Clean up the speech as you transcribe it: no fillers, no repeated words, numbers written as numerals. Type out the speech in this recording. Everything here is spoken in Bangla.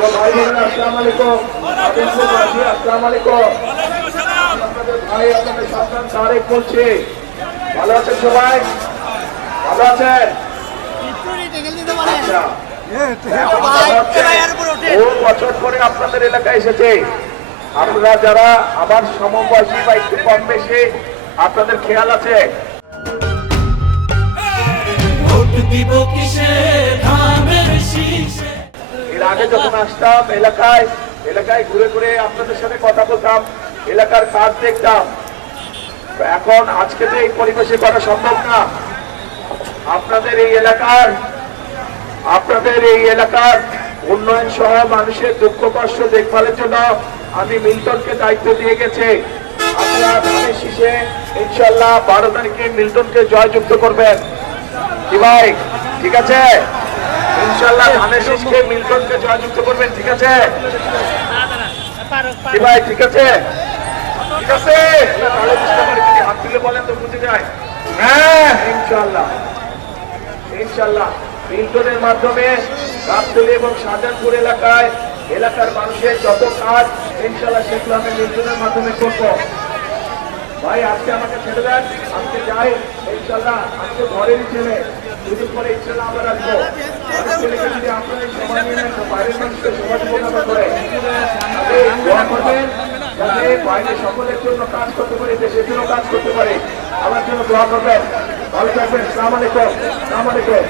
ভাই বোনেরা আসসালামু আলাইকুম। আসসালামু আলাইকুম। আপনাদের ভাই আপনাদের সন্তান তারেক বলছি। ভালো আছেন সবাই? ভালো আছেন? আচ্ছা, বহু বছর পরে আপনাদের এলাকায় এসেছে। আপনারা যারা আমার সমবয়সী বা একটু কম বেশি, আপনাদের খেয়াল আছে? এর আগে যখন আসতাম এলাকায় ঘুরে ঘুরে আপনাদের সাথে কথা বলতাম, এলাকার কাজ দেখতাম। এখন আজকে তো এই পরিবেশে করা সম্ভব না। আপনাদের এই এলাকার উন্নয়ন সহ মানুষের দুঃখ কষ্ট দেখভালের জন্য আমি মিল্টনকে দায়িত্ব দিয়ে গেছি। আপনারা ধানের শীষে ইনশাল্লাহ 12 তারিখে মিল্টনকে জয়যুক্ত করবেন। কি ভাই ঠিক আছে? ইনশাল্লাহ ধানের শীষকে মিল্টনকে জয়যুক্ত করবেন। ঠিক আছে কি ভাই? ঠিক আছে ঠিক আছে, তাহলে বুঝতে পারি। যদি হাত তুলে বলেন তো বুঝে যায়। হ্যাঁ ইনশাল্লাহ ইনশাল্লাহ মিল্টনের মাধ্যমে গাবতলী এবং শাহজাহানপুর এলাকার মানুষের যত কাজ ইনশাল্লাহ সেগুলো আমি মিল্টনের মাধ্যমে করবো। ভাই আজকে আমাকে ছেড়ে দেন, আজকে যাই ইনশাল্লাহ। আজকে ঘরেরই ছেলে, দুদিন পরে ইনশাল্লাহ আবার আসবো। ছেলেকে যদি আপনারা সময় নিয়ে নেন, বাইরের মানুষকে সহযোগিতা করে দোয়া করবেন যাতে বাইরে সকলের জন্য কাজ করতে পারে, দেশের জন্য কাজ করতে পারে। আমার জন্য দোয়া করবেন। ভালো থাকবেন। আসসালামু আলাইকুম। আসসালামু আলাইকুম।